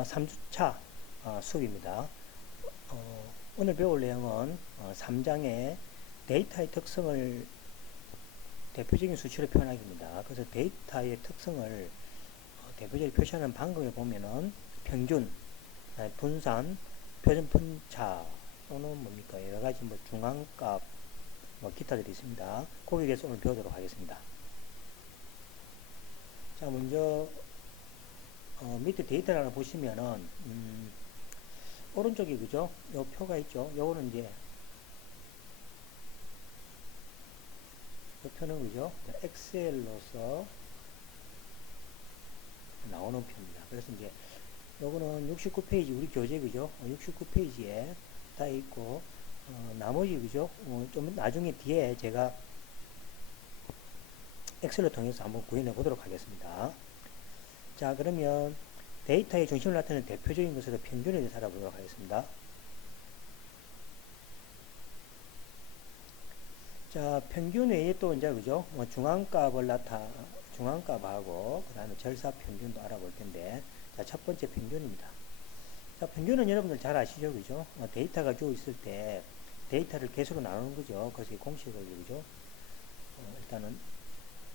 3주차 수업입니다. 오늘 배울 내용은 3장의 데이터의 특성을 대표적인 수치로 표현하기입니다. 그래서 데이터의 특성을 대표적으로 표시하는 방법에 보면은 평균, 분산, 표준 편차 또는 뭡니까 여러 가지 중앙값 기타들이 있습니다. 거기에 대해서 오늘 배우도록 하겠습니다. 자, 먼저 밑에 데이터를 하나 보시면은 오른쪽에 그죠? 요 표가 있죠. 요거는 이제 요 표는 그죠? 엑셀로서 나오는 표입니다. 그래서 이제 요거는 69페이지 우리 교재 그죠? 69페이지에 다 있고 나머지 그죠? 좀 나중에 뒤에 제가 엑셀을 통해서 한번 구현해 보도록 하겠습니다. 자, 그러면 데이터의 중심을 나타내는 대표적인 것으로 평균에 대해서 알아보도록 하겠습니다. 자, 평균 외에 또 이제 그죠? 중앙값하고 그 다음에 절사 평균도 알아볼 텐데, 자, 첫 번째 평균입니다. 자, 평균은 여러분들 잘 아시죠? 그죠? 데이터가 주어 있을 때 데이터를 개수로 나누는 거죠. 그래서 공식을 그죠? 일단은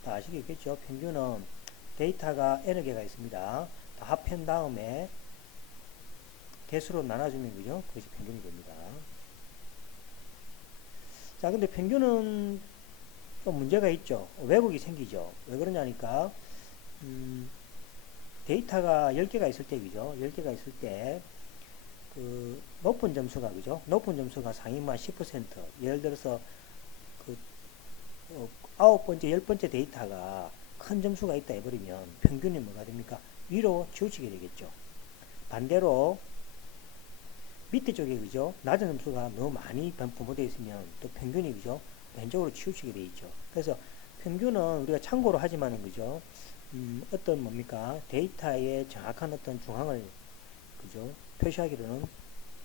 다 아시겠죠? 평균은 데이터가 n 개가 있습니다. 다 합한 다음에 개수로 나눠주면 그죠? 그것이 평균이 됩니다. 자, 근데 평균은 좀 문제가 있죠. 왜곡이 생기죠. 왜 그러냐니까 데이터가 10개가 있을 때 그죠? 10개가 있을 때 그 높은 점수가 그죠? 높은 점수가 상위만 10%. 예를 들어서 그 9번째, 10번째 데이터가 큰 점수가 있다 해버리면 평균이 뭐가 됩니까? 위로 치우치게 되겠죠. 반대로 밑에 쪽에 그죠? 낮은 점수가 너무 많이 분포되어 있으면 또 평균이 그죠? 왼쪽으로 치우치게 되어 있죠. 그래서 평균은 우리가 참고로 하지만 그죠? 어떤 뭡니까? 데이터의 정확한 어떤 중앙을 그죠? 표시하기로는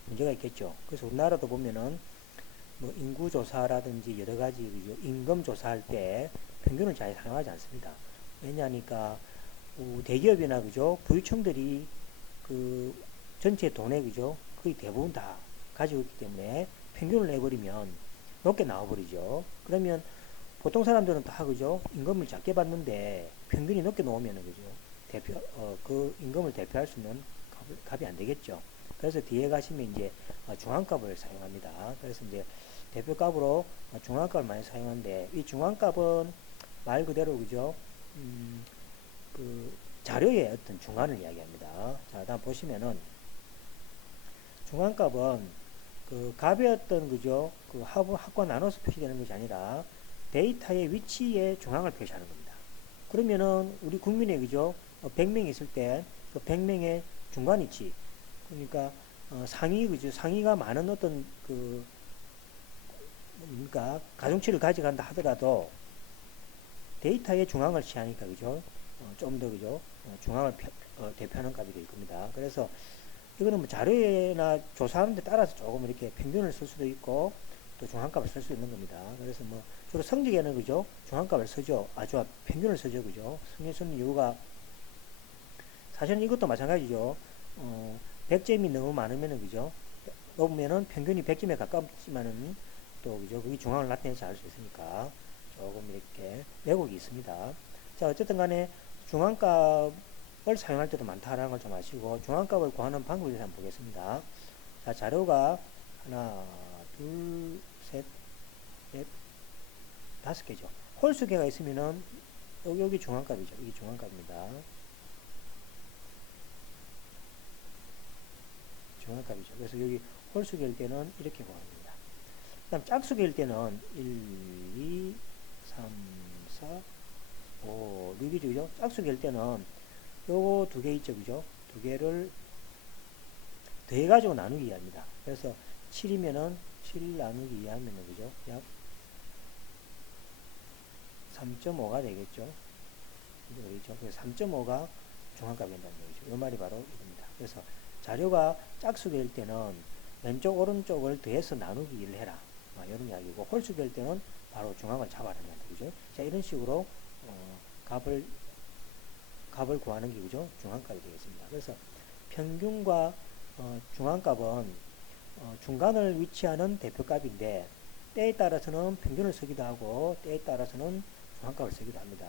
문제가 있겠죠. 그래서 우리나라도 보면은 뭐 인구조사라든지 여러 가지 그죠? 임금 조사할 때 평균을 잘 사용하지 않습니다. 왜냐하니까 대기업이나 그죠? 부유층들이 그 전체 돈의 그죠? 거의 대부분 다 가지고 있기 때문에 평균을 내버리면 높게 나와버리죠. 그러면 보통 사람들은 다 그죠? 임금을 작게 받는데 평균이 높게 나오면 그죠? 그 임금을 대표할 수 있는 값이 안 되겠죠. 그래서 뒤에 가시면 이제 중앙값을 사용합니다. 그래서 이제 대표값으로 중앙값을 많이 사용하는데 이 중앙값은 말 그대로 그죠? 그 자료의 어떤 중간을 이야기합니다. 자, 다음 보시면은 중앙값은 그 값의 어떤 그죠? 그 합과 나눠서 표시되는 것이 아니라 데이터의 위치의 중앙을 표시하는 겁니다. 그러면은 우리 국민의 그죠? 100명이 있을 때 그 100명의 중간 위치 그러니까 상위 그죠? 상위가 많은 어떤 그 뭡니까? 가중치를 가져간다 하더라도 데이터의 중앙을 취하니까 그죠? 좀 더 그죠? 중앙을 대표하는 값이 될 겁니다. 그래서 이거는 뭐 자료나 조사하는 데 따라서 조금 이렇게 평균을 쓸 수도 있고 또 중앙값을 쓸 수 있는 겁니다. 그래서 뭐 주로 성적에는 그죠? 중앙값을 쓰죠. 평균을 쓰죠. 그죠? 성적을 쓰는 이유가 사실은 이것도 마찬가지죠. 100점이 너무 많으면은 그죠? 높으면은 평균이 100점에 가깝지만은 또 그죠? 그게 중앙을 나타내지 않을 수 있으니까 조금 이렇게 왜곡이 있습니다. 자, 어쨌든 간에 중앙값을 사용할 때도 많다라는 걸 좀 아시고 중앙값을 구하는 방법에 대해서 한번 보겠습니다. 자, 자료가 하나, 둘, 셋, 넷, 5개죠. 홀수 개가 있으면은 여기 중앙값이죠. 이게 중앙값입니다. 중앙값이죠. 그래서 여기 홀수 개일 때는 이렇게 구합니다. 그 다음 짝수 개일 때는 1, 2, 3, 4, 5, 6이죠. 그죠? 짝수 개일 때는 요거 두 개 있죠. 그죠? 두 개를 더해가지고 나누기 이해합니다. 그래서 7이면은 7 나누기 이해하면은 그죠? 약 3.5가 되겠죠. 그렇죠? 그래서 3.5가 중앙값이 된다는 얘기죠. 이 말이 바로 이겁니다. 그래서 자료가 짝수일 때는 왼쪽 오른쪽을 더해서 나누기 일을 해라. 이런 이야기고 홀수일 때는 바로 중앙을 잡아라는 얘기죠. 자, 이런 식으로 값을 구하는 게 그죠? 중앙값이 되겠습니다. 그래서 평균과 중앙값은 중간을 위치하는 대표값인데 때에 따라서는 평균을 쓰기도 하고 때에 따라서는 중앙값을 쓰기도 합니다.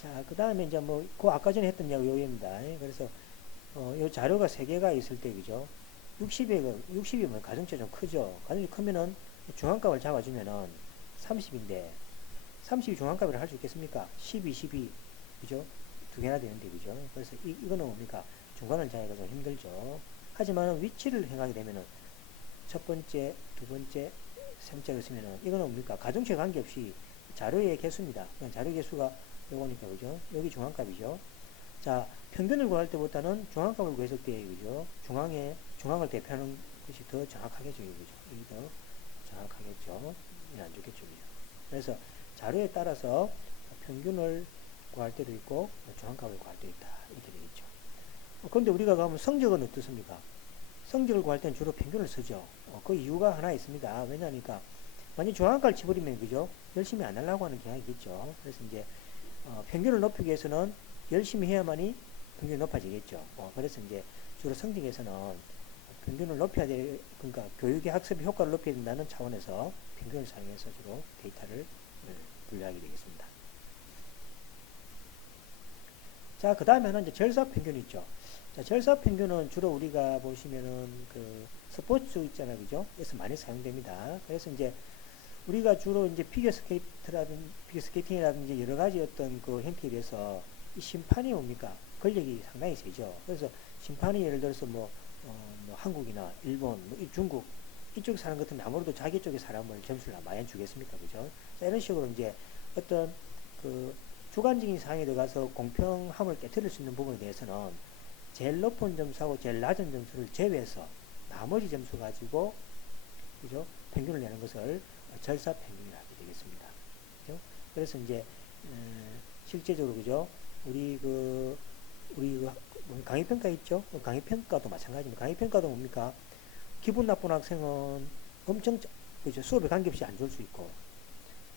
자, 그 다음에 이제 뭐, 그 아까 전에 했던 요입니다. 그래서, 요 자료가 3개가 있을 때, 그죠? 60이면 가정치가 좀 크죠? 가정치 크면은 중앙값을 잡아주면은 30인데, 30이 중앙값이라 할 수 있겠습니까? 12, 12, 그죠? 두 개나 되는데, 그죠? 그래서 이거는 뭡니까? 중간을 잡기가 좀 힘들죠. 하지만 위치를 생각하게 되면은 첫 번째, 두 번째, 세 번째를 쓰면은 이거는 뭡니까? 가정치에 관계없이 자료의 개수입니다. 그냥 자료 개수가 요거니까, 그죠? 여기 중앙값이죠. 자, 평균을 구할 때보다는 중앙값을 구했을 때, 그죠? 중앙을 대표하는 것이 더 정확하겠죠, 그죠? 이게 더 정확하겠죠. 이는 안 좋겠죠, 그죠? 그래서 자료에 따라서 평균을 구할 때도 있고, 중앙값을 구할 때도 있다. 이렇게 되겠죠. 그런데 우리가 가면 성적은 어떻습니까? 성적을 구할 때는 주로 평균을 쓰죠. 그 이유가 하나 있습니다. 왜냐하니까, 만약 중앙값을 치버리면, 그죠? 열심히 안 하려고 하는 경향이 있겠죠. 그래서 이제, 평균을 높이기 위해서는 열심히 해야만이 평균이 높아지겠죠. 그래서 이제 주로 성적에서는 평균을 높여야 될, 그러니까 교육의 학습의 효과를 높여야 된다는 차원에서 평균을 사용해서 주로 데이터를 분류하게 되겠습니다. 자, 그 다음에 하나 이제 절삭평균 있죠. 자, 절삭평균은 주로 우리가 보시면은 그 스포츠 있잖아요. 그죠? 그래서 많이 사용됩니다. 그래서 이제 우리가 주로 이제 피겨스케이팅이라든지 여러 가지 어떤 그 행태에 비해서 이 심판이 뭡니까? 권력이 상당히 세죠. 그래서 심판이 예를 들어서 뭐 한국이나 일본, 뭐 중국 이쪽 사람 같으면 아무래도 자기 쪽의 사람을 점수를 많이 주겠습니까? 그죠? 자, 이런 식으로 이제 어떤 그 주관적인 사항에 들어가서 공평함을 깨뜨릴 수 있는 부분에 대해서는 제일 높은 점수하고 제일 낮은 점수를 제외해서 나머지 점수 가지고 그죠? 평균을 내는 것을 절사평균이라 하게 되겠습니다. 그죠? 그래서 이제 실제적으로 그죠? 우리 강의평가 있죠? 강의평가도 마찬가지입니다. 강의평가도 뭡니까? 기분 나쁜 학생은 엄청 그죠? 수업에 관계없이 안 좋을 수 있고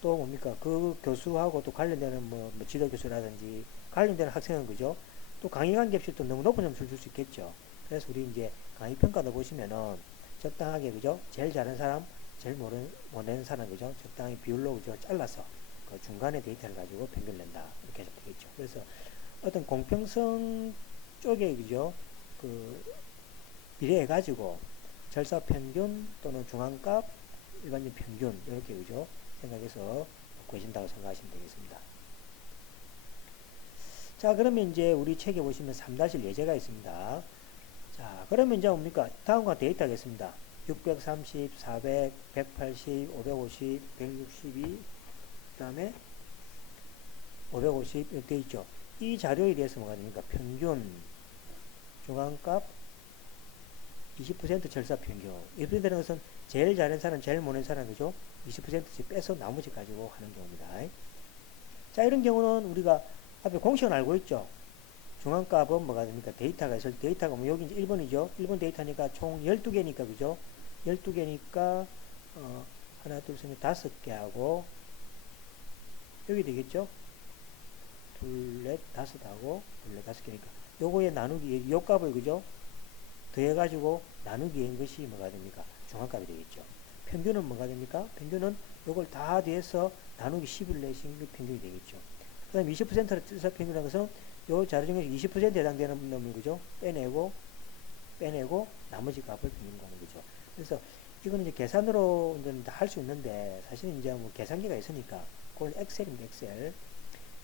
또 뭡니까? 그 교수하고 또 관련되는 뭐 지도 교수라든지 관련되는 학생은 그죠? 또 강의 관계없이 또 너무 높은 점수를 줄 수 있겠죠. 그래서 우리 이제 강의평가도 보시면은 적당하게 그죠? 제일 잘하는 사람, 제일 못하는 사람 그죠? 적당히 비율로 그죠? 잘라서 그 중간에 데이터를 가지고 평균을 낸다 이렇게 하시면 되겠죠. 그래서 어떤 공평성 쪽에 그죠? 그 비례해 가지고 절사평균 또는 중앙값, 일반적 평균 이렇게 그죠? 생각해서 구해진다고 생각하시면 되겠습니다. 자, 그러면 이제 우리 책에 보시면 3-1 예제가 있습니다. 자, 그러면 이제 뭡니까? 다음과 데이터겠습니다. 630, 400, 180, 550, 162, 그 다음에 550 이렇게 있죠. 이 자료에 대해서 뭐가 됩니까? 평균, 중앙값, 20% 절사평균. 이렇게 되는 것은 제일 잘하는 사람, 제일 못하는 사람, 그죠? 20%씩 빼서 나머지 가지고 하는 경우입니다. 자, 이런 경우는 우리가 앞에 공식은 알고 있죠? 중앙값은 뭐가 됩니까? 데이터가 있을 때, 데이터가 뭐 여기 이제 1번이죠? 1번 데이터니까 총 12개니까, 그죠? 12개니까, 하나, 둘, 셋, 넷, 5개 하고, 여기 되겠죠? 둘, 넷, 5하고, 둘, 넷, 5개니까. 요거에 나누기, 요 값을, 그죠? 더해가지고 나누기인 것이 뭐가 됩니까? 중앙값이 되겠죠. 평균은 뭐가 됩니까? 평균은 요걸 다 더해서 나누기 10을 내신 게 평균이 되겠죠. 그 다음에 20%를 뜻서 평균이라는 것은 요 자료 중에서 20%에 해당되는 놈을 그죠? 빼내고 나머지 값을 평균 거는 거죠. 그래서 이거는 이제 계산으로 할 수 있는데 사실은 이제 뭐 계산기가 있으니까 그걸 엑셀입니다.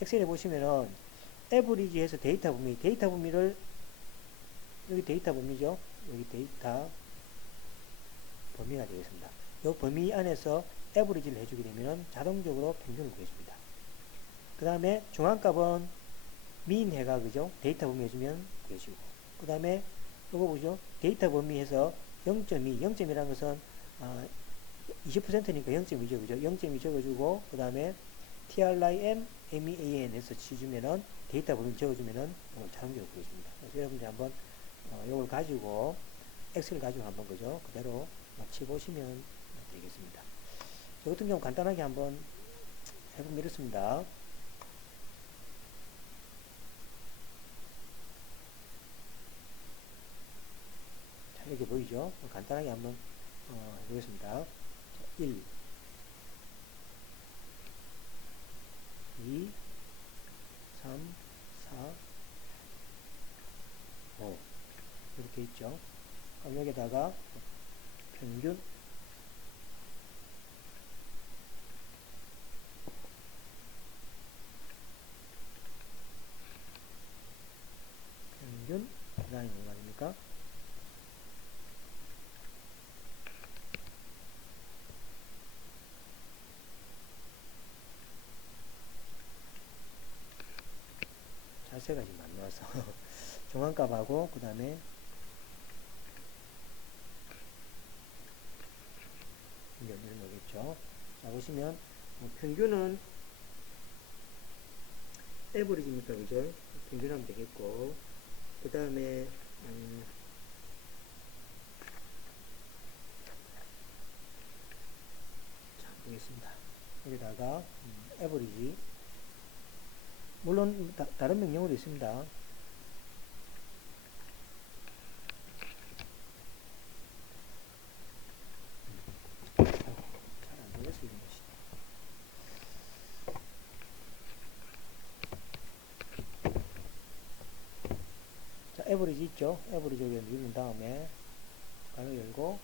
엑셀에 보시면은 에버리지해서 데이터 범위를 여기 데이터 범위죠. 여기 데이터 범위가 되겠습니다. 이 범위 안에서 에버리지를 해주게 되면 자동적으로 평균을 구해줍니다. 그 다음에 중앙값은 민 해가 그죠? 데이터 범위 해주면 구해주고 그 다음에 이거 보죠? 데이터 범위에서 0.2, 0.2라는 것은 20%니까 0.2죠. 그죠? 0.2 적어주고 그 다음에 TRIM, MEAN에서 치주면은 데이터 범위 적어주면은 이걸 자동적으로 구해줍니다. 그래서 여러분들이 한번 이걸 가지고 엑셀 가지고 한번 그죠? 그대로 치보시면 되겠습니다. 저 같은 경우 간단하게 한번 해보면 이렇습니다. 1이죠. 간단하게 한번 해보겠습니다. 1, 2, 3, 4, 5 이렇게 있죠. 그럼 여기다가 평균 그 다음에 뭐가 됩니까? 자세가 지금 안 나와서 중앙값하고 그 다음에 이런 거겠죠. 자 보시면 평균은 에버리지니까 그죠? 평균하면 되겠고 그 다음에 자 보겠습니다. 여기다가 에버리지 물론 다른 명령어도 있습니다. 잘 안되겠어요. 이런 것이. 자 에버리지 있죠. 에버리지 여기 누른 다음에 가로 열고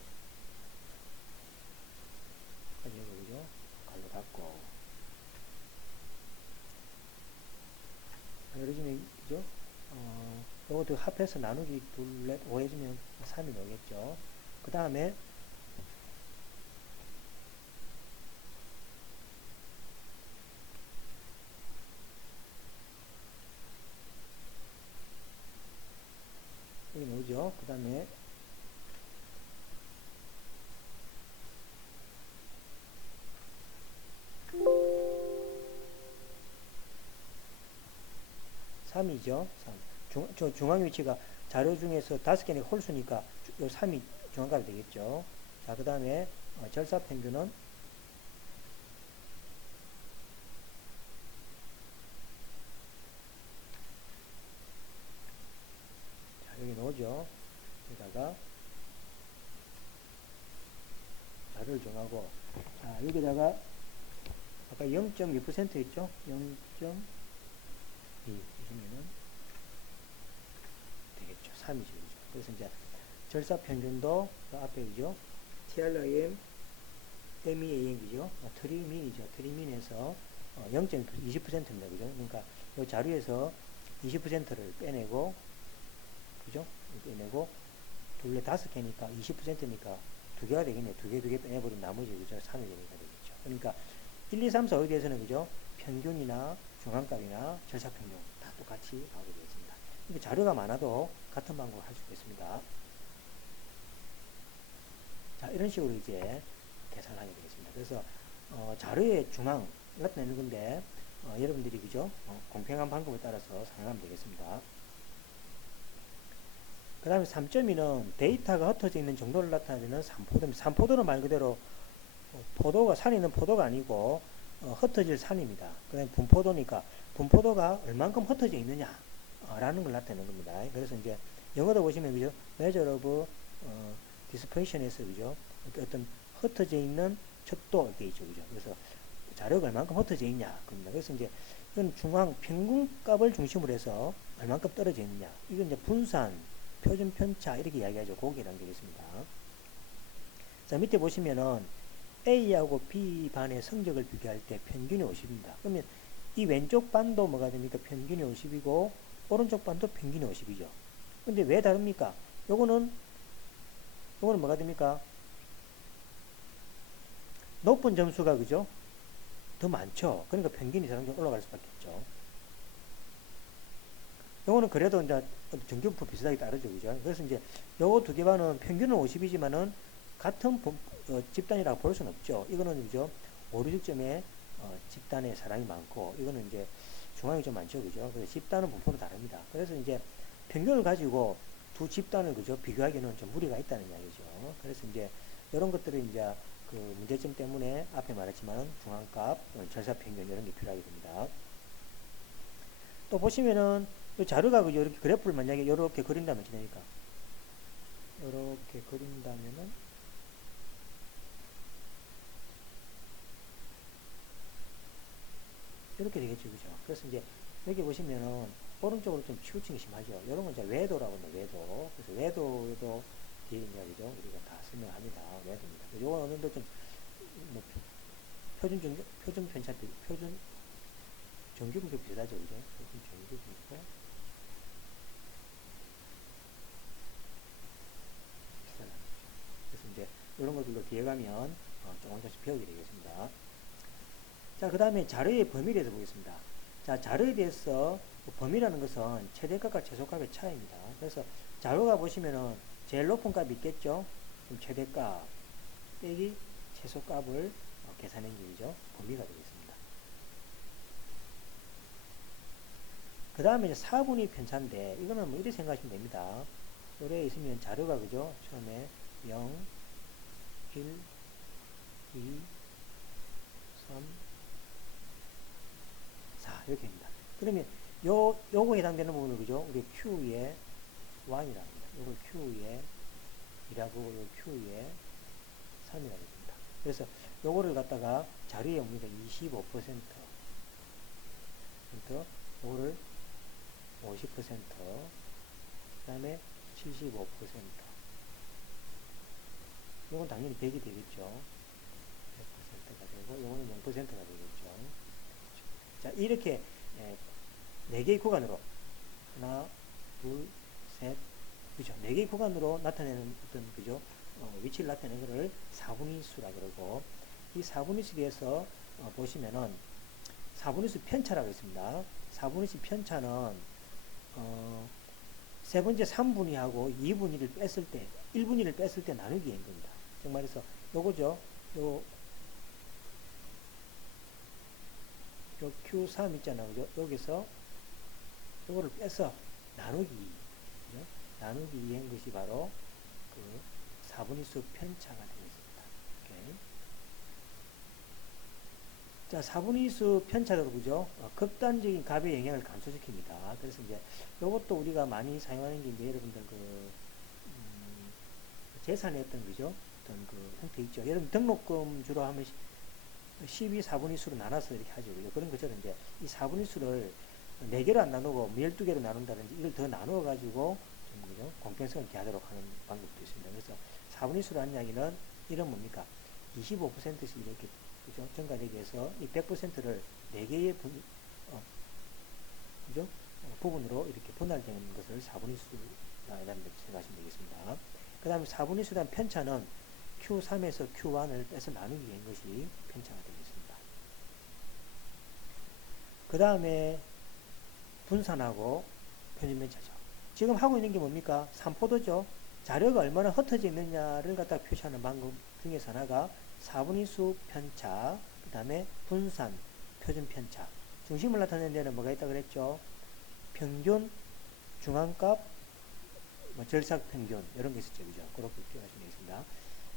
가로 열고 그죠? 가로 닫고 열어주면 그죠? 요것도 합해서 나누기 둘, 넷, 5 해주면 3이 나오겠죠. 그 다음에 여기 나오죠. 그 다음에 3이죠. 3. 중앙 위치가 자료 중에서 5개니까 홀수니까 요 3이 중앙값이 되겠죠. 자, 그 다음에 절사 평균은 자, 여기 넣어죠. 여기다가 자료를 정하고 자, 여기다가 아까 0.2% 있죠? 0.2 보시면은 되겠죠. 3이죠. 그래서 이제 절사 평균도 그 앞에 이죠. TRIM, MEAM이죠. 트리민이죠. 트리민에서 0.20%입니다. 그죠? 그러니까 이 자료에서 20%를 빼내고, 그죠? 빼내고, 둘레 5개니까 20%니까 2개가 되겠네요. 2개 빼내버리면 나머지, 그죠? 3이 되니까 되겠죠. 그러니까 1, 2, 3, 4, 5에 대해서는, 그죠? 평균이나 중앙값이나 절사평균 다 똑같이 나오게 되겠습니다. 그러니까 자료가 많아도 같은 방법을 할 수 있겠습니다. 자, 이런 식으로 이제 계산을 하게 되겠습니다. 그래서 자료의 중앙 나타내는 건데 여러분들이 그죠? 공평한 방법에 따라서 사용하면 되겠습니다. 그 다음에 3.2는 데이터가 흩어져 있는 정도를 나타내는 산포도입니다. 산포도는 말 그대로 포도가 산이 있는 포도가 아니고 흩어질 산입니다. 그 다음에 분포도니까 분포도가 얼만큼 흩어져 있느냐 라는 걸 나타내는 겁니다. 그래서 이제 영어도 보시면 그죠? measure of dispersion에서 그죠? 어떤 흩어져 있는 척도 되어 있죠. 그죠? 그래서 자료가 얼만큼 흩어져 있냐 겁니다. 그래서 이제 이건 중앙 평균값을 중심으로 해서 얼만큼 떨어져 있느냐. 이건 이제 분산, 표준 편차 이렇게 이야기하죠. 고기라는 게 있습니다. 자, 밑에 보시면은 A하고 B 반의 성적을 비교할 때 평균이 50입니다. 그러면 이 왼쪽 반도 뭐가 됩니까? 평균이 50이고 오른쪽 반도 평균이 50이죠. 근데 왜 다릅니까? 요거는 뭐가 됩니까? 높은 점수가 그죠? 더 많죠. 그러니까 평균이 자동적으로 올라갈 수밖에 없죠. 요거는 그래도 이제 정규분포 비슷하게 따르죠. 그죠? 그래서 이제 요거 두 개 반은 평균은 50이지만은 같은 집단이라고 볼 수는 없죠. 이거는 그죠? 5, 6점에 집단에 사람이 많고 이거는 이제 중앙이 좀 많죠. 그죠? 그래서 집단은 분포는 다릅니다. 그래서 이제 평균을 가지고 두 집단을 그죠? 비교하기는 좀 무리가 있다는 이야기죠. 그래서 이제 이런 것들이 이제 그 문제점 때문에 앞에 말했지만 중앙값, 절사평균 이런 게 필요하게 됩니다. 또 보시면은 이 자료가 그죠? 이렇게 그래프를 만약에 이렇게 그린다면 어떻게 됩니까? 이렇게 그린다면은 이렇게 되겠죠, 그죠? 그래서 이제 여기 보시면은 오른쪽으로 좀 치우침이 심하죠. 이런 건 이제 외도라고 합니다. 외도. 그래서 외도에도 뒤에 이제 그죠? 우리가 다 설명합니다. 외도입니다. 요건 어느 정도 좀 뭐 표준 편차 표준 정규분표 비슷하죠, 그죠? 표준 정규분표 비슷하다. 그래서 이제 이런 것들도 뒤에 가면 조금씩 배우게 되겠습니다. 자, 그 다음에 자료의 범위에 대해서 보겠습니다. 자, 자료에 대해서 범위라는 것은 최대값과 최소값의 차이입니다. 그래서 자료가 보시면은 제일 높은 값이 있겠죠? 그럼 최대값 빼기 최소값을 계산한 게 범위가 되겠습니다. 그 다음에 이제 4분위 편차인데 이거는 뭐 이렇게 생각하시면 됩니다. 요래 있으면 자료가 그죠? 처음에 0, 1, 2, 3, 4 이렇게 됩니다. 그러면 요거 해당되는 부분을 그죠? 우리 Q에 1이라고 합니다. 요걸 Q에 2라고 요 Q에 3이라고 합니다. 그래서 요거를 갖다가 자료에 옵니다. 25%, 요거를 50%, 그 다음에 75%. 요건 당연히 100이 되겠죠. 100%가 되고, 요거는 0%가 되겠죠. 자, 이렇게 4개의 구간으로 하나, 둘, 셋, 그죠? 4개의 구간으로 나타내는 어떤 그죠? 위치를 나타내는 것을 4분위 수라 그러고 이 4분위 수에 대해서 보시면은 4분위 수 편차라고 있습니다. 4분위 수 편차는 세 번째 3분위하고 2분위를 뺐을 때 1분위를 뺐을 때 나누기인 겁니다. 즉 말해서 요거죠. 요 Q3 있잖아요. 그죠? 여기서 요거를 빼서 나누기, 그죠? 나누기 한 것이 바로 그 4분위수 편차가 되겠습니다. 오케이. 자, 4분위수 편차도 그죠? 극단적인 값의 영향을 감소시킵니다. 그래서 이제 이것도 우리가 많이 사용하는 게 이제 여러분들 재산의 어떤 그죠? 어떤 그 형태 있죠. 여러분 등록금 주로 하면 12, 4분위수로 나눠서 이렇게 하죠. 그죠? 그런 것처럼 이제 이 4분위수를 4개로 안 나누고 12개로 나눈다든지 이걸 더 나누어 가지고 좀 그죠? 공평성을 있게 하도록 하는 방법도 있습니다. 그래서 4분위수라는 이야기는 이런 뭡니까? 25%씩 이렇게 그죠? 증가되기 위해서 이 100%를 4개의 그죠? 부분으로 이렇게 분할되는 것을 4분위수라는 생각하시면 되겠습니다. 그 다음에 4분위수에 대한 편차는 Q3에서 Q1을 빼서 나누기 한 것이 편차가 되겠습니다. 그 다음에 분산하고 편집면차죠. 지금 하고 있는 게 뭡니까? 산포도죠. 자료가 얼마나 흩어져 있느냐를 갖다 표시하는 방법 중에서 하나가 4분위수 편차, 그 다음에 분산, 표준 편차. 중심을 나타내는 데는 뭐가 있다 그랬죠? 평균, 중앙값, 절삭 평균, 이런 게 있었죠. 그죠? 그렇게 기억하시면 되겠습니다.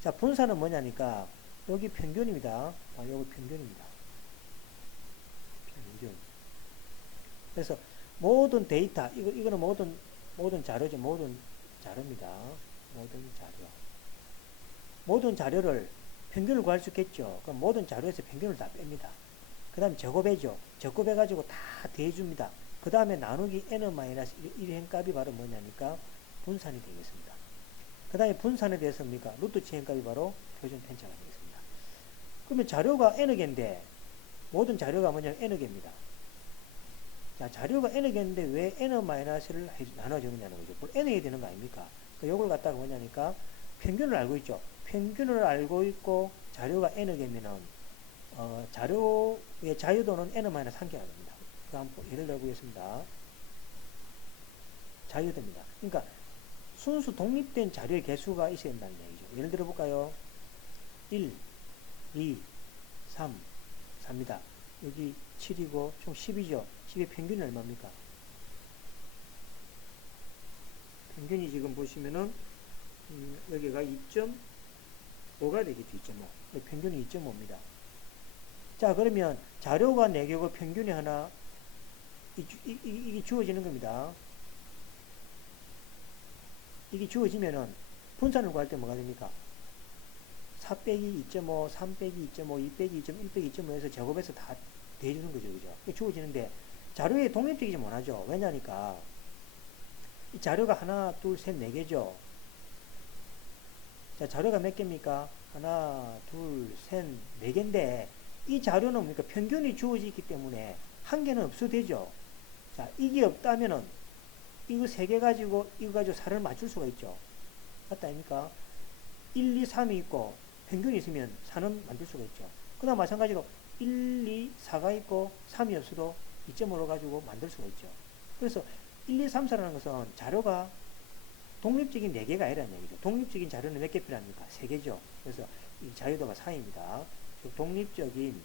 자, 분산은 뭐냐니까, 여기 평균입니다. 여기 평균입니다. 평균. 그래서 모든 데이터, 이거는 모든 자료죠. 모든 자료입니다. 모든 자료. 모든 자료를 평균을 구할 수 있겠죠. 그럼 모든 자료에서 평균을 다 뺍니다. 그 다음에 제곱해죠. 제곱해가지고 다 대줍니다. 그 다음에 나누기 n-1행 값이 바로 뭐냐니까 분산이 되겠습니다. 그 다음에 분산에 대해서 뭡니까? 루트 치행 값이 바로 표준 편차가 되겠습니다. 그러면 자료가 n의 개인데 모든 자료가 뭐냐면 n의 개입니다. 자, 자료가 n의 개인데 왜 n-를 나눠주느냐는 거죠. n이 되는 거 아닙니까? 요걸 갖다가 뭐냐니까 평균을 알고 있죠. 평균을 알고 있고 자료가 n의 개면은 자료의 자유도는 n-1개가 됩니다. 그 한번 예를 들어 보겠습니다. 자유도입니다. 그러니까 순수 독립된 자료의 개수가 있어야 된다는 얘기죠. 예를 들어 볼까요? 1, 2, 3, 4입니다. 여기 7이고 총 10이죠. 10의 평균이 얼마입니까? 평균이 지금 보시면은 여기가 2.5가 되겠죠. 2.5. 평균이 2.5입니다. 자, 그러면 자료가 4개고 평균이 하나 이게 주어지는 겁니다. 이게 주어지면은 분산을 구할 때 뭐가 됩니까? 4 빼기 2.5, 3 빼기 2.5, 2 빼기 2.1 빼기 2.5에서 제곱해서 다 대해주는 거죠. 그죠? 주어지는데, 자료에 독립적이지 못하죠. 왜냐니까, 이 자료가 하나, 둘, 셋, 네 개죠. 자, 자료가 몇 개입니까? 하나, 둘, 셋, 네 개인데, 이 자료는 뭡니까? 평균이 주어지기 때문에 한 개는 없어도 되죠. 자, 이게 없다면은, 이거 세 개 가지고, 이거 가지고 4를 맞출 수가 있죠. 맞다, 아닙니까? 1, 2, 3이 있고, 평균이 있으면 4는 만들 수가 있죠. 그 다음 마찬가지로 1, 2, 4가 있고 3이 없어도 2.5로 가지고 만들 수가 있죠. 그래서 1, 2, 3, 4라는 것은 자료가 독립적인 4개가 아니라는 얘기죠. 독립적인 자료는 몇 개 필요합니까? 3개죠. 그래서 이 자유도가 4입니다. 즉 독립적인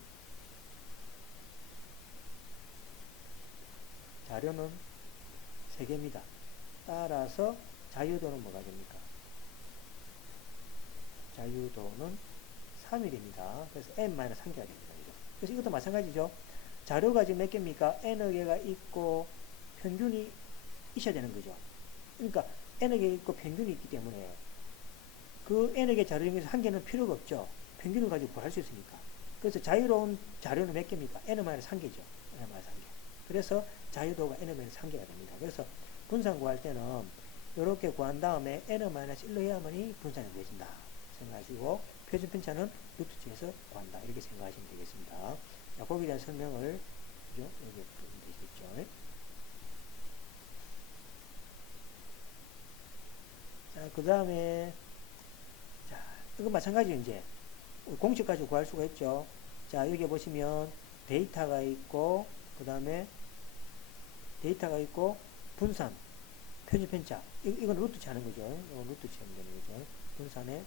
자료는 3개입니다. 따라서 자유도는 뭐가 됩니까? 자유도는 3이 됩니다. 그래서 n-1개가 됩니다. 그래서 이것도 마찬가지죠. 자료가 지금 몇 개입니까? n여 개가 있고 평균이 있어야 되는 거죠. 그러니까 n여 개 있고 평균이 있기 때문에 그 n여 개 자료 중에서 한 개는 필요가 없죠. 평균을 가지고 구할 수 있으니까. 그래서 자유로운 자료는 몇 개입니까? n-3개죠. n-3개. 그래서 자유도가 n-3개가 됩니다. 그래서 분산 구할 때는 이렇게 구한 다음에 n-1로 해야만이 분산이 되어진다 생각하시고, 표준 편차는 루트치에서 구한다 이렇게 생각하시면 되겠습니다. 자, 거기에 대한 설명을 그죠? 여기 보면 되시겠죠. 자, 그 다음에 자, 이거 마찬가지로 이제 공식 가지고 구할 수가 있죠. 자, 여기 보시면 데이터가 있고, 그 다음에 데이터가 있고, 분산, 표준 편차. 이건 루트치 하는 거죠. 이건 루트치 하면 되는 거죠. 분산에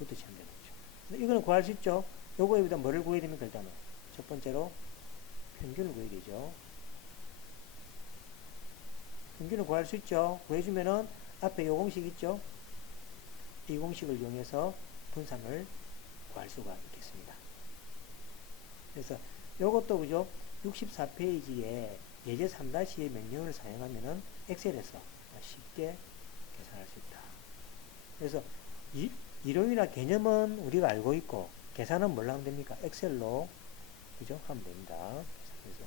루트치 하면 되는 거죠. 이거는 구할 수 있죠. 요거에 일단 뭐를 구해야 됩니까? 일단은 첫 번째로 평균을 구해야 되죠. 평균을 구할 수 있죠. 구해주면은 앞에 요 공식 있죠. 이 공식을 이용해서 분산을 구할 수가 있겠습니다. 그래서 요것도 그죠? 64페이지에 예제 3-2의 명령을 사용하면은 엑셀에서 쉽게 계산할 수 있다. 그래서 이론이나 개념은 우리가 알고 있고 계산은 뭘로 하면 됩니까? 엑셀로 그죠? 하면 됩니다. 그래서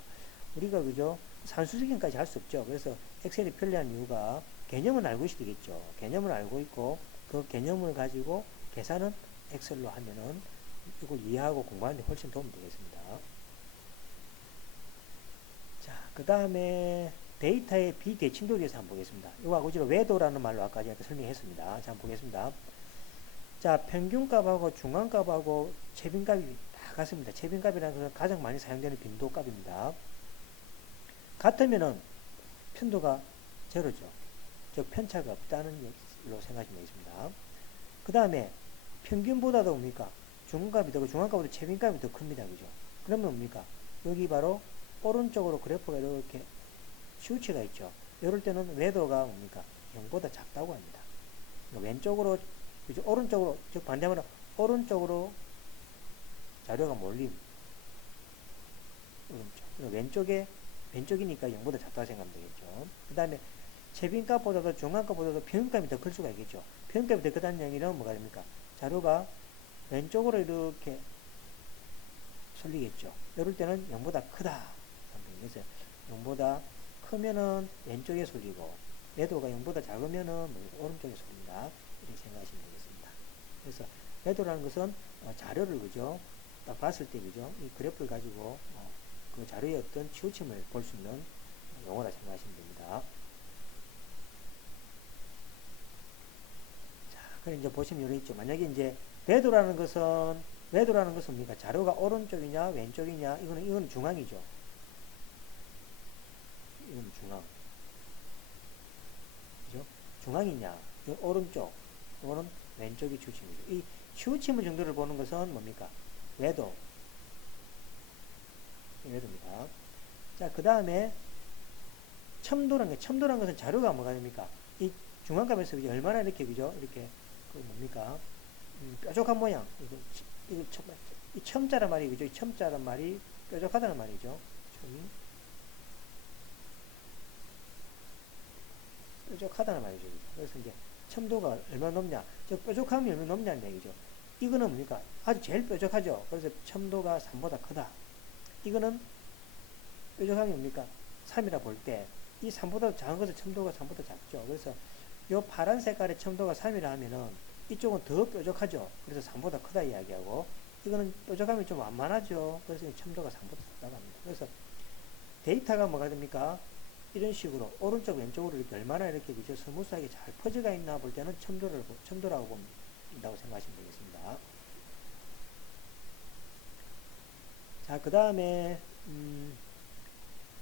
우리가 그죠? 산수적인까지 할 수 없죠. 그래서 엑셀이 편리한 이유가 개념은 알고 있어야 되겠죠. 개념을 알고 있고 그 개념을 가지고 계산은 엑셀로 하면은 이걸 이해하고 공부하는 데 훨씬 도움이 되겠습니다. 자, 그 다음에 데이터의 비대칭도에 대해서 한번 보겠습니다. 이거 아구지로 외도라는 말로 아까 제가 설명했습니다. 자, 한번 보겠습니다. 자, 평균값하고 중앙값하고 최빈값이 다 같습니다. 최빈값이라는 것은 가장 많이 사용되는 빈도값입니다. 같으면은 편도가 제로죠. 즉 편차가 없다는 걸로 생각하시면 되겠습니다. 그 다음에 평균보다도 뭡니까? 중간값이 더, 중앙값보다 최빈값이 더 큽니다. 그죠? 그러면 뭡니까? 여기 바로 오른쪽으로 그래프가 이렇게 수치가 있죠. 이럴 때는 외도가 뭡니까? 0보다 작다고 합니다. 그러니까 왼쪽으로, 그죠? 오른쪽으로, 즉 반대하면 오른쪽으로 자료가 몰림. 오른쪽. 왼쪽이니까 0보다 작다고 생각하면 되겠죠. 그 다음에 최빈값보다도 중앙값보다도 평균값이 더 클 수가 있겠죠. 평균값이 더 크다는 얘기는 뭐가 됩니까? 자료가 왼쪽으로 이렇게 쏠리겠죠. 이럴 때는 0보다 크다. 그래서 0보다 크면은 왼쪽에 쏠리고, 매도가 0보다 작으면은 오른쪽에 쏠린다. 이렇게 생각하시면 되겠습니다. 그래서 매도라는 것은 자료를 그죠? 딱 봤을 때 그죠? 이 그래프를 가지고 그 자료의 어떤 치우침을 볼 수 있는 용어라 생각하시면 됩니다. 자, 그럼 이제 보시면 여기 있죠. 만약에 이제 매도라는 것은 뭡니까? 자료가 오른쪽이냐 왼쪽이냐, 이거는 중앙이죠. 이건 중앙. 그죠? 중앙이냐, 이건 오른쪽, 이거는 왼쪽이 치우침이죠. 이 치우침의 정도를 보는 것은 뭡니까? 외도. 외도입니다. 자, 그 다음에 첨도란 것은 자료가 뭐가 됩니까? 이 중앙값에서 얼마나 이렇게, 그죠? 이렇게, 그 뭡니까? 뾰족한 모양. 이 첨자란 말이, 그죠? 이 첨자란 말이 뾰족하다는 말이죠. 첨이 뾰족하다는 말이죠. 그래서 이제 첨도가 얼마나 높냐? 즉, 뾰족함이 얼마나 높냐는 얘기죠. 이거는 뭡니까? 아주 제일 뾰족하죠. 그래서 첨도가 3보다 크다. 이거는 뾰족함이 뭡니까? 3이라 볼 때, 이 3보다 작은 것은 첨도가 3보다 작죠. 그래서 요 파란 색깔의 첨도가 3이라 하면은 이쪽은 더 뾰족하죠. 그래서 3보다 크다 이야기하고, 이거는 뾰족함이 좀 완만하죠. 그래서 첨도가 3보다 작다고 합니다. 그래서 데이터가 뭐가 됩니까? 이런 식으로 오른쪽 왼쪽으로 이렇게 얼마나 이렇게 그죠 스무스하게 잘 퍼져가 있나 볼 때는 첨도라고 본다고 생각하시면 되겠습니다. 자, 그 다음에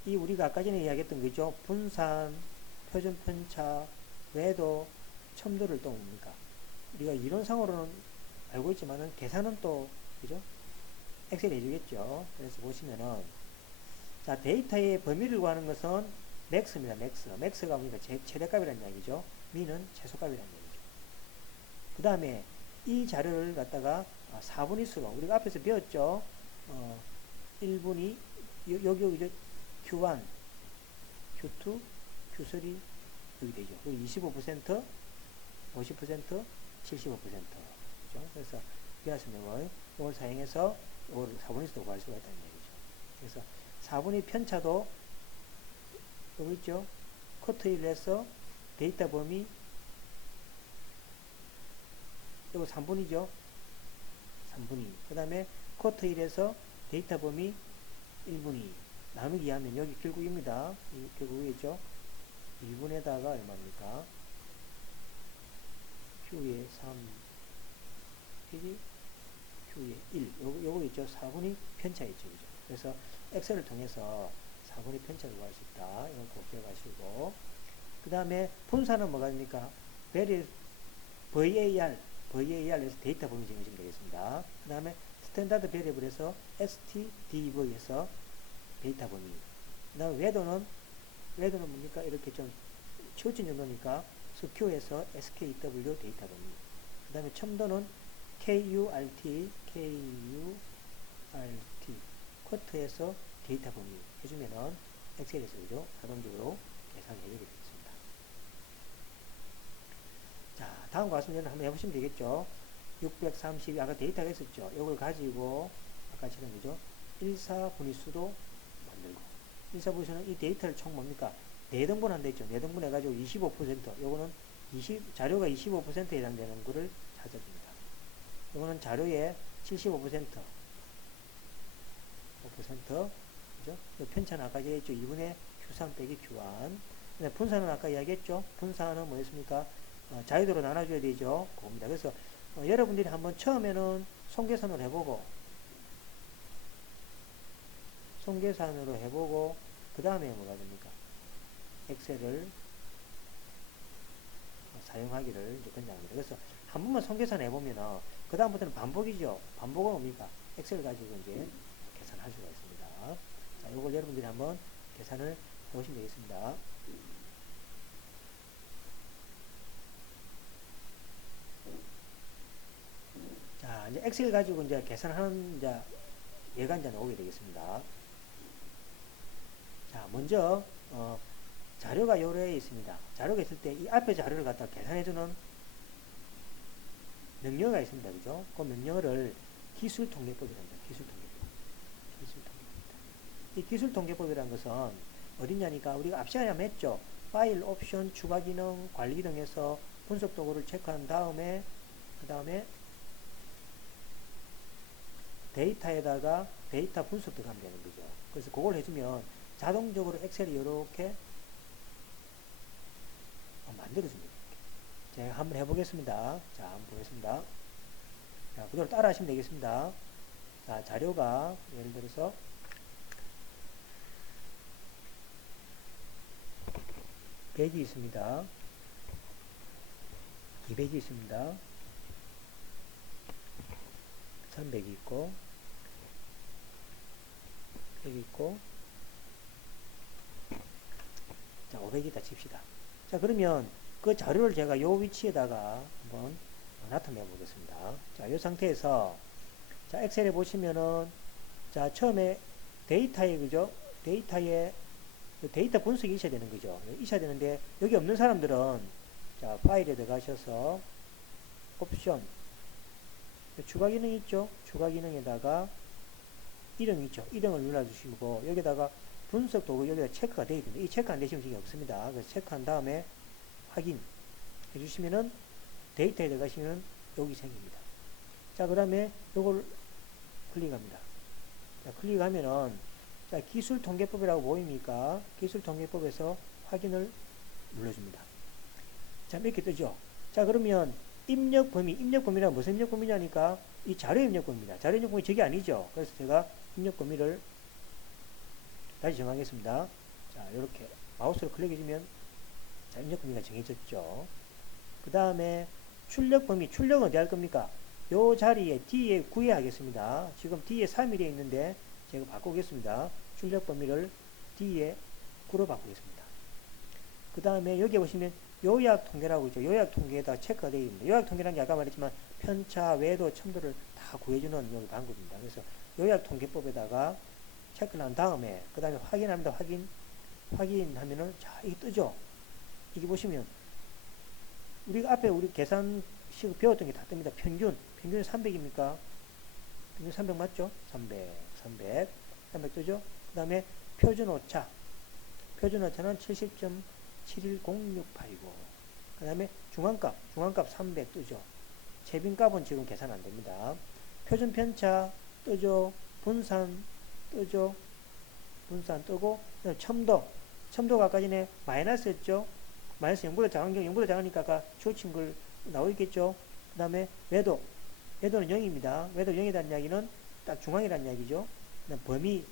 이 우리가 아까 전에 이야기했던 거죠. 분산, 표준 편차 외에도 첨도를 또 뭡니까? 우리가 이론상으로는 알고 있지만은 계산은 또 그죠? 엑셀이 해주겠죠. 그래서 보시면은 자, 데이터의 범위를 구하는 것은 맥스입니다. 맥스가 뭡니까? 최대값이라는 이야기죠. 미는 최소값이라는 얘기죠. 그 다음에 이 자료를 갖다가 4분위수로 우리가 앞에서 배웠죠. 1분위 여기 Q1, Q2, Q3 여기 되죠. 여기 25%, 50%, 75%. 그죠? 그래서 비하스명을 이걸 사용해서 이걸 4분위수로 구할 수가 있다는 얘기죠. 그래서 4분위 편차도 여기 있죠. 커트일을 해서 데이터 범위 이거 3분이죠. 3분위. 그 다음에 커트일에서 데이터 범위 1분위. 나누기 하면 여기 결국입니다. 결국이겠죠. 2분에다가 얼마입니까? Q에 3 빼기 Q에 1. 요거 있죠. 4분위 편차 있죠. 그죠? 그래서 엑셀을 통해서 4분위 편차를 구할 수 있다. 이건 꼭 기억하시고. 그 다음에 분산은 뭐가 됩니까? VAR에서 데이터 범위 정해주면 되겠습니다. 그 다음에 스탠다드 베리어블에서 STDV에서 데이터 범위. 그 다음에 외도는 뭡니까? 이렇게 좀 치우친 정도니까 SQ에서 SKW 데이터 범위. 그 다음에 첨도는 KURT 쿼트에서 데이터 범위 해주면은 엑셀에서 그죠? 자동적으로 계산을 해주게 되겠습니다. 자, 다음과 같은 경우는 한번 해보시면 되겠죠. 630, 아까 데이터가 있었죠. 이걸 가지고, 아까처럼 그죠? 1사분위수도 만들고. 1사분위수는 이 데이터를 총 뭡니까? 4등분 한다 했죠. 4등분 해가지고 25%. 요거는 자료가 25%에 해당되는 거를 찾아줍니다. 요거는 자료의 75%. 5%. 그죠? 편차는 아까 얘기했죠. 2분의 Q3 빼기 Q1. 분산은 아까 이야기했죠. 분산은 뭐였습니까? 자유도로 나눠줘야 되죠. 그겁니다. 그래서 여러분들이 한번 처음에는 손계산으로 해보고 그 다음에 뭐가 됩니까? 엑셀을 사용하기를 이제 권장합니다. 그래서 한 번만 손계산 해보면은 그 다음부터는 반복이죠. 반복은 뭡니까? 엑셀 가지고 이제 계산할 수가 있습니다. 자, 이걸 여러분들이 한번 계산을 해보시면 되겠습니다. 자, 이제 엑셀 가지고 이제 계산하는 이제 예가 이제 나오게 되겠습니다. 자, 먼저 자료가 요래에 있습니다. 자료가 있을 때 이 앞에 자료를 갖다 계산해주는 명령어가 있습니다. 그죠? 그 명령어를 기술통계법이랍니다. 이 기술통계법이라는 것은 어딨냐니까 우리가 앞 시간에 한번 했죠. 파일, 옵션, 추가 기능, 관리 기능에서 분석 도구를 체크한 다음에 그 다음에 데이터에다가 데이터 분석 들어가면 되는 거죠. 그래서 그걸 해주면 자동적으로 엑셀이 이렇게 만들어줍니다. 제가 한번 해보겠습니다. 자, 한번 보겠습니다. 자, 그대로 따라 하시면 되겠습니다. 자, 자료가 예를 들어서 100이 있습니다. 200이 있습니다. 300이 있고 100이 있고 자, 500이다 칩시다. 자, 그러면 그 자료를 제가 요 위치에다가 한번 나타내 보겠습니다. 자, 이 상태에서 자, 엑셀에 보시면은 자, 처음에 데이터에 그죠? 데이터 분석이 있어야 되는 거죠. 있어야 되는데 여기 없는 사람들은 자, 파일에 들어가셔서 옵션, 추가 기능 있죠? 추가 기능에다가 이름 있죠? 이름을 눌러주시고 여기다가 분석 도구 여기다 체크가 되어 있는데 이 체크 안 되시면 이게 없습니다. 그래서 체크한 다음에 확인 해주시면은 데이터에 들어가시면 여기 생깁니다. 자, 그 다음에 요걸 클릭합니다. 자, 클릭하면은 자, 기술 통계법이라고 보입니까? 기술 통계법에서 확인을 눌러줍니다. 자, 몇 개 뜨죠? 자, 그러면 입력 범위, 입력 범위란 무슨 입력 범위냐니까 이 자료 입력 범위입니다. 자료 입력 범위 저게 아니죠? 그래서 제가 입력 범위를 다시 정하겠습니다. 자, 이렇게 마우스로 클릭해주면 자, 입력 범위가 정해졌죠. 그 다음에 출력 범위, 출력은 어디 할 겁니까? 요 자리에 D에 9에 하겠습니다. 지금 D에 3이 되어 있는데 제가 바꾸겠습니다. 출력 범위를 D에 9로 바꾸겠습니다. 그 다음에 여기 보시면 요약 통계라고 있죠. 요약 통계에다 체크가 되어 있습니다. 요약 통계라는 게 아까 말했지만 편차, 외도, 첨도를 다 구해주는 여기 방법입니다. 그래서 요약 통계법에다가 체크를 한 다음에 그 다음에 확인합니다. 확인하면은 자, 이게 뜨죠. 이게 보시면 우리가 앞에 우리 계산식 배웠던 게 다 뜹니다. 평균이 300입니까? 평균 300 맞죠? 300 뜨죠? 그 다음에 표준 오차는 70.710689. 그 다음에 중앙값 300 뜨죠? 최빈값은 지금 계산 안 됩니다. 표준 편차 뜨죠? 분산 뜨죠? 분산 뜨고, 첨도가 아까 전에 마이너스였죠? 마이너스 0보다 작은 경우 0보다 작으니까 아까 주어진 걸 나오겠죠? 그 다음에 외도는 0입니다. 외도 0이라는 이야기는 딱 중앙이라는 이야기죠. 그 다음 범위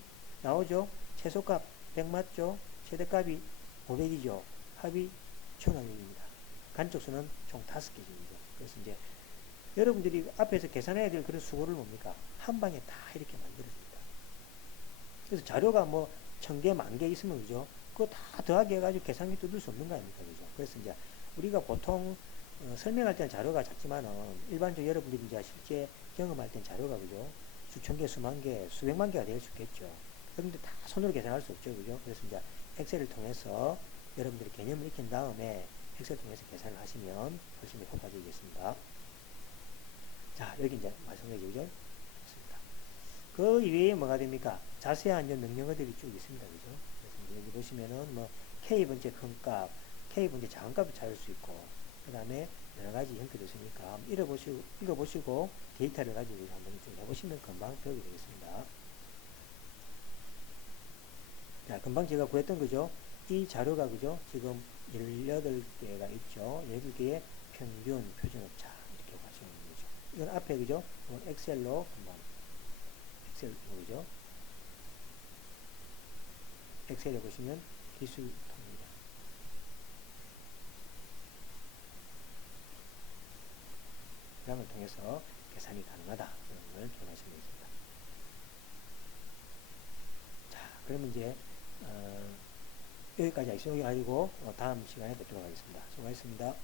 나오죠? 최소값 100 맞죠? 최대값이 500이죠. 합이 1000원입니다. 간쪽수는 총 5개입니다. 그래서 이제 여러분들이 앞에서 계산해야 될 그런 수고를 뭡니까? 한 방에 다 이렇게 만들어줍니다. 그래서 자료가 뭐 1000개, 10,000개 있으면 그죠? 그거 다 더하기 해가지고 계산기 뜯을 수 없는 거 아닙니까? 그죠? 그래서 이제 우리가 보통 설명할 때는 자료가 작지만은 일반적으로 여러분들이 이제 실제 경험할 때는 자료가 그죠? 수천 개, 수만 개, 수백만 개가 될 수 있겠죠. 그런데 다 손으로 계산할 수 없죠. 그죠? 그래서 이제 엑셀을 통해서 여러분들이 개념을 익힌 다음에 엑셀을 통해서 계산을 하시면 훨씬 더 효과적이겠습니다. 자, 여기 이제 말씀드리죠. 그 이외에 뭐가 됩니까? 자세한 명령어들이 쭉 있습니다. 그죠? 그래서 여기 보시면은 뭐 K번째 큰 값, K번째 작은 값을 찾을 수 있고, 그 다음에 여러 가지 형태도 있으니까 읽어보시고 데이터를 가지고 한번 좀 해보시면 금방 배우게 되겠습니다. 자, 금방 제가 구했던 거죠. 이 자료가 그죠? 지금 18개가 있죠. 18개의 평균, 표준오차 이렇게 가시면 되죠. 이건 앞에 그죠? 엑셀로 한번 엑셀이죠. 엑셀에 보시면 기술 통입니다. 을 통해서 계산이 가능하다. 이런 걸 기억하시면 되겠습니다. 자, 그러면 이제 여기까지 하시고 다음 시간에 뵙도록 하겠습니다. 수고하셨습니다.